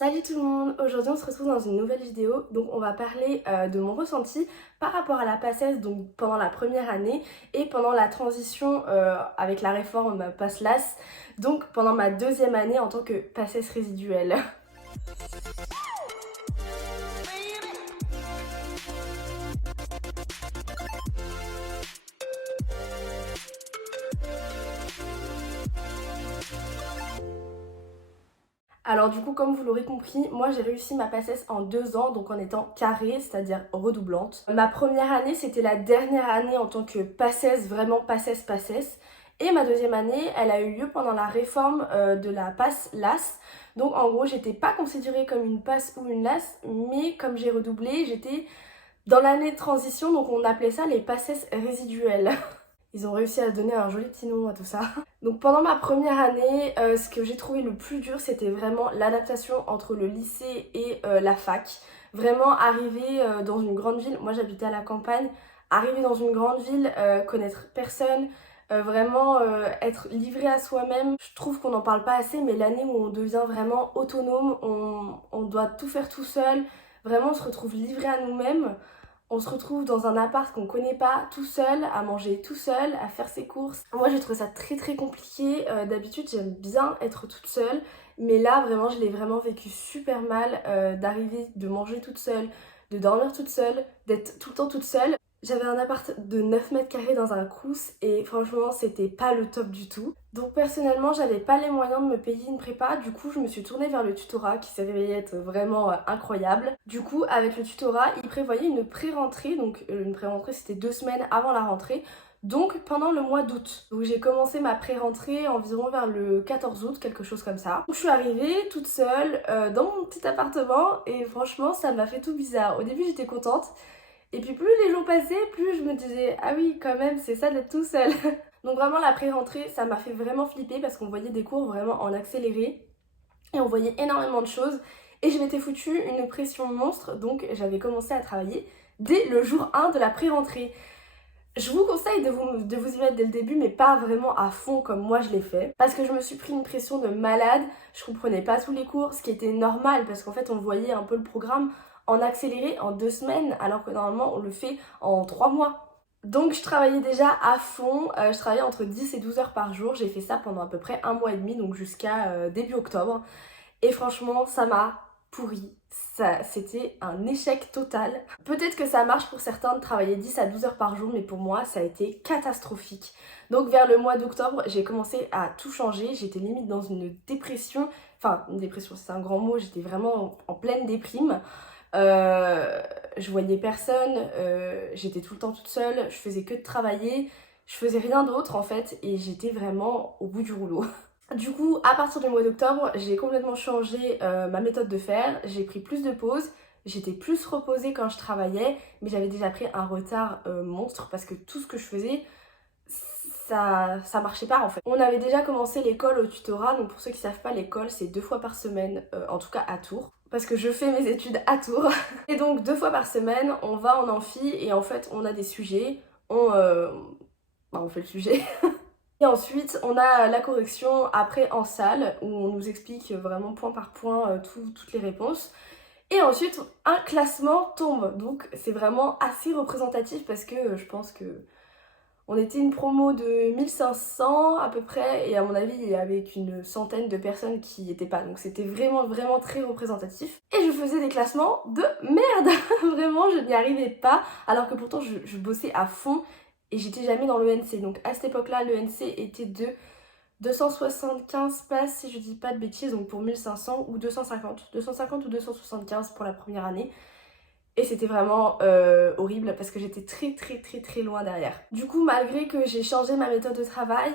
Salut tout le monde, aujourd'hui on se retrouve dans une nouvelle vidéo. Donc on va parler de mon ressenti par rapport à la PACES donc pendant la première année et pendant la transition avec la réforme PASLAS, donc pendant ma deuxième année en tant que PACES résiduelle. Alors du coup, comme vous l'aurez compris, moi j'ai réussi ma PACES en 2 ans, donc en étant carrée, c'est-à-dire redoublante. Ma première année, c'était la dernière année en tant que PACES, vraiment PACES. Et ma deuxième année, elle a eu lieu pendant la réforme de la PAS LAS. Donc en gros, j'étais pas considérée comme une PAS ou une LAS, mais comme j'ai redoublé, j'étais dans l'année de transition, donc on appelait ça les PACES résiduelles. Ils ont réussi à donner un joli petit nom à tout ça. Donc pendant ma première année, ce que j'ai trouvé le plus dur, c'était vraiment l'adaptation entre le lycée et la fac. Vraiment arriver dans une grande ville, moi j'habitais à la campagne, arriver dans une grande ville, connaître personne, vraiment être livré à soi-même. Je trouve qu'on n'en parle pas assez, mais l'année où on devient vraiment autonome, on doit tout faire tout seul, vraiment on se retrouve livré à nous-mêmes. On se retrouve dans un appart qu'on connaît pas, tout seul, à manger tout seul, à faire ses courses. Moi j'ai trouvé ça très compliqué. D'habitude j'aime bien être toute seule, mais là vraiment je l'ai vraiment vécu super mal d'arriver, de manger toute seule, de dormir toute seule, d'être tout le temps toute seule. J'avais un appart de 9 mètres carrés dans un crous et franchement c'était pas le top du tout. Donc personnellement j'avais pas les moyens de me payer une prépa, du coup je me suis tournée vers le tutorat qui s'est révélé être vraiment incroyable. Du coup avec le tutorat il prévoyait une pré-rentrée, donc une pré-rentrée c'était 2 semaines avant la rentrée. Donc pendant le mois d'août, donc j'ai commencé ma pré-rentrée environ vers le 14 août, quelque chose comme ça. Donc je suis arrivée toute seule dans mon petit appartement et franchement ça m'a fait tout bizarre. Au début j'étais contente. Et puis plus les jours passaient, plus je me disais ah oui quand même c'est ça d'être tout seul. Donc vraiment la pré-rentrée ça m'a fait vraiment flipper parce qu'on voyait des cours vraiment en accéléré et on voyait énormément de choses et je m'étais foutu une pression monstre donc j'avais commencé à travailler dès le jour 1 de la pré-rentrée. Je vous conseille de vous y mettre dès le début mais pas vraiment à fond comme moi je l'ai fait parce que je me suis pris une pression de malade, je comprenais pas tous les cours, ce qui était normal parce qu'en fait on voyait un peu le programme en accéléré en 2 semaines alors que normalement on le fait en 3 mois. Donc je travaillais déjà à fond, je travaillais entre 10 et 12 heures par jour, j'ai fait ça pendant à peu près un mois et demi donc jusqu'à début octobre. Et franchement, ça m'a pourri. Ça, c'était un échec total. Peut-être que ça marche pour certains de travailler 10 à 12 heures par jour, mais pour moi, ça a été catastrophique. Donc vers le mois d'octobre, j'ai commencé à tout changer. J'étais limite dans une dépression. Enfin, une dépression, c'est un grand mot. J'étais vraiment en pleine déprime. Je voyais personne. J'étais tout le temps toute seule. Je faisais que de travailler. Je faisais rien d'autre en fait. Et j'étais vraiment au bout du rouleau. Du coup, à partir du mois d'octobre, j'ai complètement changé ma méthode de faire. J'ai pris plus de pauses, j'étais plus reposée quand je travaillais, mais j'avais déjà pris un retard monstre parce que tout ce que je faisais, ça marchait pas en fait. On avait déjà commencé l'école au tutorat, donc pour ceux qui savent pas, l'école c'est 2 fois par semaine, en tout cas à Tours. Parce que je fais mes études à Tours. Et donc 2 fois par semaine, on va en amphi et en fait on a des sujets, on fait le sujet. Et ensuite, on a la correction après en salle où on nous explique vraiment point par point toutes les réponses. Et ensuite, un classement tombe. Donc c'est vraiment assez représentatif parce que je pense que on était une promo de 1500 à peu près et à mon avis, il y avait qu'une centaine de personnes qui n'y étaient pas. Donc c'était vraiment très représentatif. Et je faisais des classements de merde. Vraiment, je n'y arrivais pas alors que pourtant je bossais à fond et j'étais jamais dans l'ENC. Donc à cette époque-là, l'ENC était de 275 places si je dis pas de bêtises, donc pour 1500 ou 250. 250 ou 275 pour la première année. Et c'était vraiment horrible parce que j'étais très loin derrière. Du coup, malgré que j'ai changé ma méthode de travail,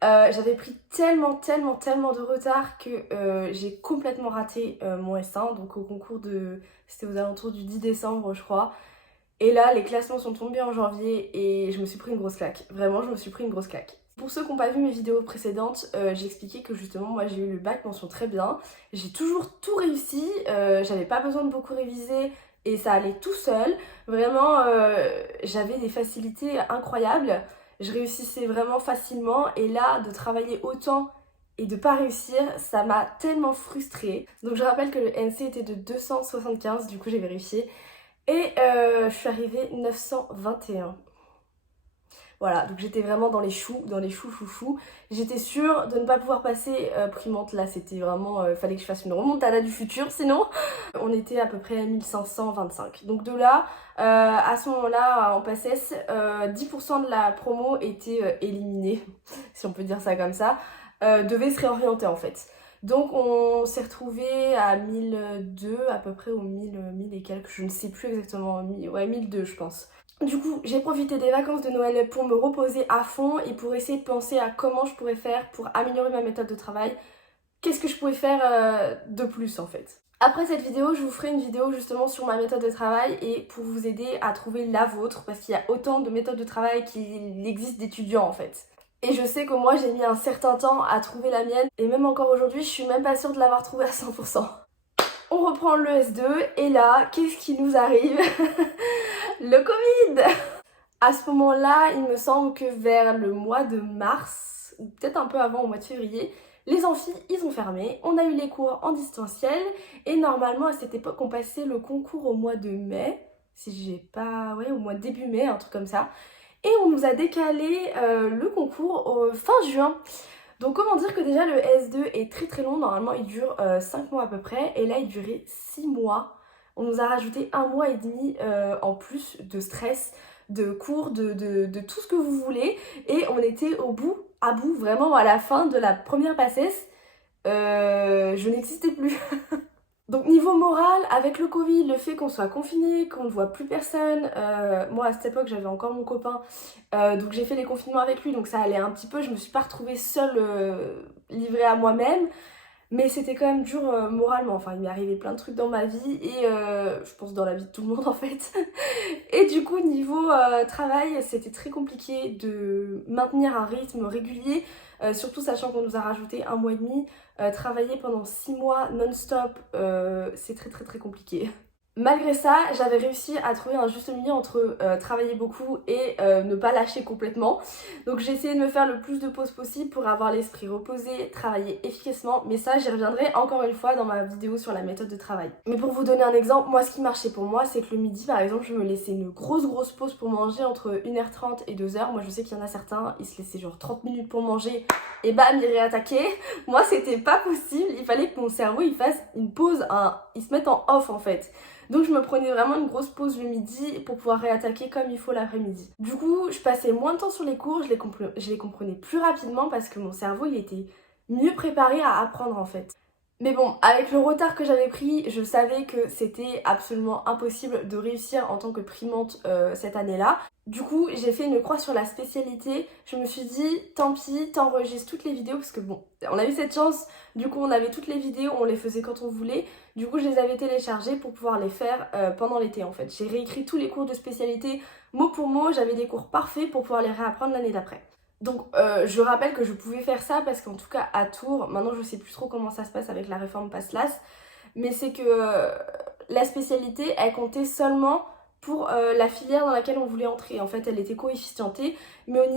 j'avais pris tellement de retard que j'ai complètement raté mon S1. Donc au concours de... C'était aux alentours du 10 décembre je crois. Et là, les classements sont tombés en janvier et je me suis pris une grosse claque. Vraiment, je me suis pris une grosse claque. Pour ceux qui n'ont pas vu mes vidéos précédentes, j'ai expliqué que justement, moi j'ai eu le bac mention très bien. J'ai toujours tout réussi, j'avais pas besoin de beaucoup réviser et ça allait tout seul. Vraiment, j'avais des facilités incroyables. Je réussissais vraiment facilement et là, de travailler autant et de pas réussir, ça m'a tellement frustrée. Donc je rappelle que le NC était de 275, du coup j'ai vérifié. Et je suis arrivée 921. Voilà, donc j'étais vraiment dans les choux chouchous. J'étais sûre de ne pas pouvoir passer primante. Là, c'était vraiment, fallait que je fasse une remontada du futur, sinon on était à peu près à 1525. Donc de là, à ce moment-là, en PACES, 10% de la promo était éliminée, si on peut dire ça comme ça, devait se réorienter en fait. Donc on s'est retrouvé à 1002 à peu près, ou 1000 et quelques, je ne sais plus exactement, ouais 1002 je pense. Du coup, j'ai profité des vacances de Noël pour me reposer à fond et pour essayer de penser à comment je pourrais faire pour améliorer ma méthode de travail. Qu'est-ce que je pouvais faire de plus en fait. Après cette vidéo, je vous ferai une vidéo justement sur ma méthode de travail et pour vous aider à trouver la vôtre parce qu'il y a autant de méthodes de travail qu'il existe d'étudiants en fait. Et je sais que moi j'ai mis un certain temps à trouver la mienne et même encore aujourd'hui, je suis même pas sûre de l'avoir trouvée à 100%. On reprend le S2 et là, qu'est-ce qui nous arrive? Le Covid! À ce moment-là, il me semble que vers le mois de mars, ou peut-être un peu avant, au mois de février, les amphis, ils ont fermé, on a eu les cours en distanciel, et normalement, à cette époque, on passait le concours au mois de mai, si j'ai pas... ouais, au mois de début mai, un truc comme ça, et on nous a décalé le concours au fin juin. Donc comment dire que déjà le S2 est très très long, normalement il dure 5 mois à peu près, et là il durait 6 mois. On nous a rajouté 1 mois et demi en plus de stress, de cours, de tout ce que vous voulez, et on était à bout, vraiment à la fin de la première PACES, je n'existais plus. Donc niveau moral, avec le Covid, le fait qu'on soit confiné, qu'on ne voit plus personne, moi à cette époque j'avais encore mon copain, donc j'ai fait les confinements avec lui, donc ça allait un petit peu, je me suis pas retrouvée seule livrée à moi-même, mais c'était quand même dur moralement, enfin il m'est arrivé plein de trucs dans ma vie et je pense dans la vie de tout le monde en fait. Et du coup niveau travail, c'était très compliqué de maintenir un rythme régulier, surtout sachant qu'on nous a rajouté 1 mois et demi. Travailler pendant 6 mois non-stop, c'est très très très compliqué. Malgré ça, j'avais réussi à trouver un juste milieu entre travailler beaucoup et ne pas lâcher complètement. Donc j'ai essayé de me faire le plus de pauses possible pour avoir l'esprit reposé, travailler efficacement. Mais ça, j'y reviendrai encore une fois dans ma vidéo sur la méthode de travail. Mais pour vous donner un exemple, moi ce qui marchait pour moi, c'est que le midi par exemple, je me laissais une grosse pause pour manger entre 1h30 et 2h. Moi je sais qu'il y en a certains, ils se laissaient genre 30 minutes pour manger et bam, ils réattaquaient. Moi c'était pas possible, il fallait que mon cerveau il fasse une pause, il se mette en off en fait. Donc je me prenais vraiment une grosse pause le midi pour pouvoir réattaquer comme il faut l'après-midi. Du coup, je passais moins de temps sur les cours, je les comprenais plus rapidement parce que mon cerveau il était mieux préparé à apprendre en fait. Mais bon, avec le retard que j'avais pris, je savais que c'était absolument impossible de réussir en tant que primante cette année-là. Du coup, j'ai fait une croix sur la spécialité. Je me suis dit, tant pis, t'enregistres toutes les vidéos parce que bon, on a eu cette chance. Du coup, on avait toutes les vidéos, on les faisait quand on voulait. Du coup, je les avais téléchargées pour pouvoir les faire pendant l'été en fait. J'ai réécrit tous les cours de spécialité mot pour mot. J'avais des cours parfaits pour pouvoir les réapprendre l'année d'après. Donc je rappelle que je pouvais faire ça parce qu'en tout cas à Tours, maintenant je sais plus trop comment ça se passe avec la réforme PASSLAS, mais c'est que la spécialité elle comptait seulement pour la filière dans laquelle on voulait entrer. En fait elle était coefficientée, mais au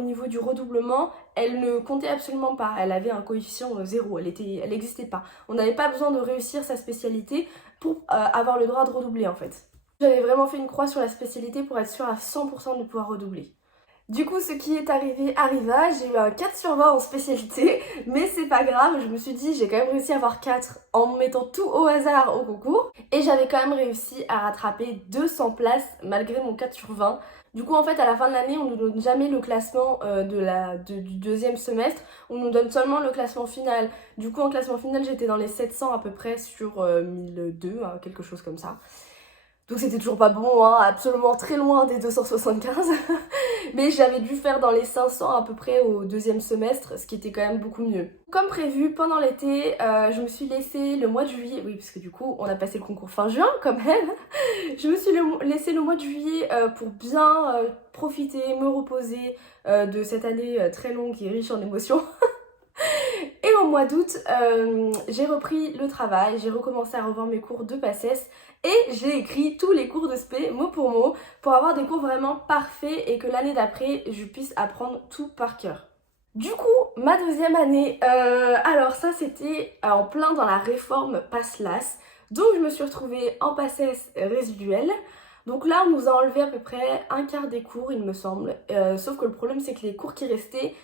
niveau du redoublement, elle ne comptait absolument pas. Elle avait un coefficient 0, elle n'existait pas. On n'avait pas besoin de réussir sa spécialité pour avoir le droit de redoubler en fait. J'avais vraiment fait une croix sur la spécialité pour être sûre à 100% de pouvoir redoubler. Du coup, ce qui est arrivé arriva, j'ai eu un 4 sur 20 en spécialité, mais c'est pas grave, je me suis dit j'ai quand même réussi à avoir 4 en me mettant tout au hasard au concours, et j'avais quand même réussi à rattraper 200 places malgré mon 4 sur 20. Du coup en fait à la fin de l'année on nous donne jamais le classement du deuxième semestre, on nous donne seulement le classement final. Du coup en classement final j'étais dans les 700 à peu près sur 1002, hein, quelque chose comme ça. Donc c'était toujours pas bon, hein, absolument très loin des 275. Mais j'avais dû faire dans les 500 à peu près au deuxième semestre, ce qui était quand même beaucoup mieux. Comme prévu, pendant l'été, je me suis laissé le mois de juillet, oui parce que du coup on a passé le concours fin juin quand même. Je me suis laissé le mois de juillet pour bien profiter, me reposer de cette année très longue et riche en émotions. Et au mois d'août, j'ai repris le travail, j'ai recommencé à revoir mes cours de PACES et j'ai écrit tous les cours de spé mot pour avoir des cours vraiment parfaits et que l'année d'après, je puisse apprendre tout par cœur. Du coup, ma deuxième année, alors ça c'était en plein dans la réforme PASSLAS. Donc je me suis retrouvée en PACES résiduelle. Donc là on nous a enlevé à peu près un quart des cours il me semble. Sauf que le problème c'est que les cours qui restaient,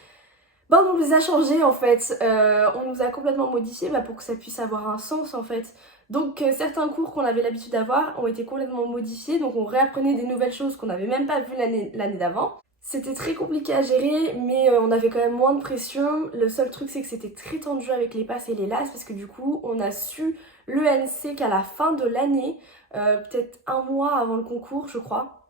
bah on nous les a changés en fait. On nous a complètement modifiés pour que ça puisse avoir un sens en fait. Donc certains cours qu'on avait l'habitude d'avoir ont été complètement modifiés. Donc on réapprenait des nouvelles choses qu'on n'avait même pas vues l'année d'avant. C'était très compliqué à gérer, mais on avait quand même moins de pression. Le seul truc, c'est que c'était très tendu avec les passes et les LAS, parce que du coup, on a su l'ENC qu'à la fin de l'année, peut-être un mois avant le concours, je crois.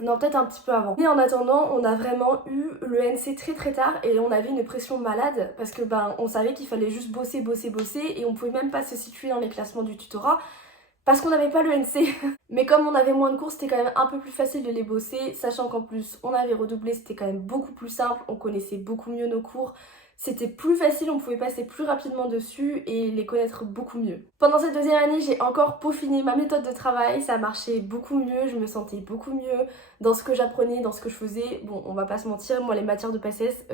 Non, peut-être un petit peu avant. Mais en attendant, on a vraiment eu le NC très très tard et on avait une pression malade parce que on savait qu'il fallait juste bosser, bosser, bosser et on pouvait même pas se situer dans les classements du tutorat parce qu'on n'avait pas le NC. Mais comme on avait moins de cours, c'était quand même un peu plus facile de les bosser, sachant qu'en plus on avait redoublé, c'était quand même beaucoup plus simple, on connaissait beaucoup mieux nos cours. C'était plus facile, on pouvait passer plus rapidement dessus et les connaître beaucoup mieux. Pendant cette deuxième année, j'ai encore peaufiné ma méthode de travail, ça marchait beaucoup mieux, je me sentais beaucoup mieux dans ce que j'apprenais, dans ce que je faisais. Bon, on va pas se mentir, moi les matières de PACES,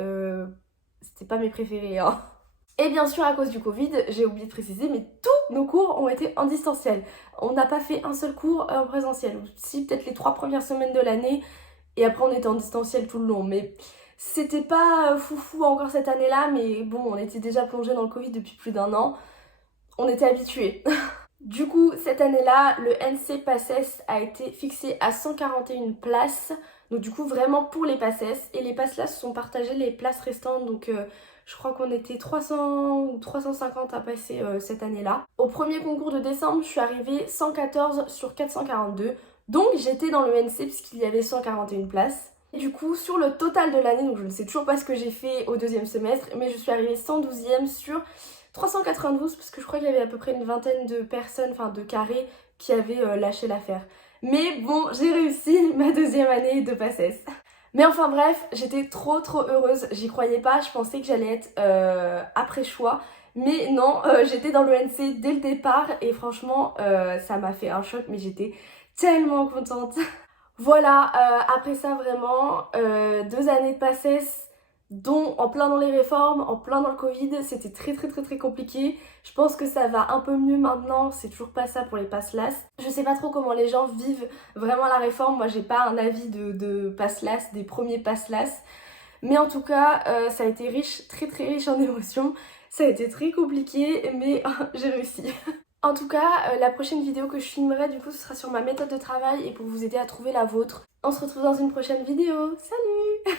c'était pas mes préférées, hein. Et bien sûr, à cause du Covid, j'ai oublié de préciser, mais tous nos cours ont été en distanciel. On n'a pas fait un seul cours en présentiel. Si, peut-être les 3 premières semaines de l'année, et après on était en distanciel tout le long. Mais c'était pas foufou encore cette année-là, mais bon, on était déjà plongé dans le Covid depuis plus d'1 an. On était habitués. Du coup, cette année-là, le NC PACES a été fixé à 141 places. Donc du coup, vraiment pour les PACES. Et les PACES sont partagées les places restantes. Donc je crois qu'on était 300 ou 350 à passer cette année-là. Au premier concours de décembre, je suis arrivée 114 sur 442. Donc j'étais dans le NC puisqu'il y avait 141 places. Et du coup, sur le total de l'année, donc je ne sais toujours pas ce que j'ai fait au deuxième semestre, mais je suis arrivée 112e sur 392 parce que je crois qu'il y avait à peu près une vingtaine de personnes, enfin de carrés, qui avaient lâché l'affaire. Mais bon, j'ai réussi ma deuxième année de PACES. Mais enfin bref, j'étais trop heureuse, j'y croyais pas, je pensais que j'allais être après choix. Mais non, j'étais dans le NC dès le départ et franchement, ça m'a fait un choc, mais j'étais tellement contente. Voilà, après ça vraiment, 2 années de PACES, dont en plein dans les réformes, en plein dans le Covid, c'était très compliqué. Je pense que ça va un peu mieux maintenant, c'est toujours pas ça pour les PASSLAS. Je sais pas trop comment les gens vivent vraiment la réforme, moi j'ai pas un avis de PASSLAS, des premiers PASSLAS. Mais en tout cas, ça a été riche, très riche en émotions. Ça a été très compliqué, mais j'ai réussi. En tout cas, la prochaine vidéo que je filmerai, du coup, ce sera sur ma méthode de travail et pour vous aider à trouver la vôtre. On se retrouve dans une prochaine vidéo. Salut!